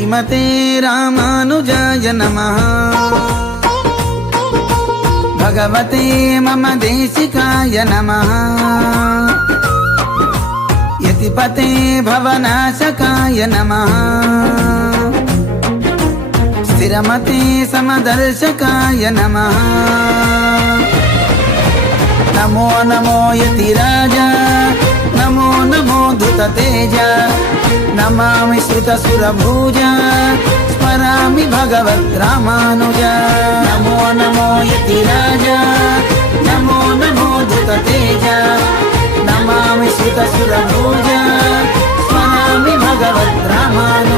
శ్రీమతే రామానుజాయ నమ. భగవతే మమ దేశికాయ నమ. యతిపతే భవనాశకాయ నమ. స్థిరమతే సమదర్శకాయ నమ. నమో నమో యతిరాజ నమో నమో ధృత नमामि श्रुतसुरभुज स्मरामि भगवद्रामानुज नमो नमो यति राजा। नमो नमो धृततेजा नमामि श्रुतसुरभुजा स्मरामि भगवद्रामानुज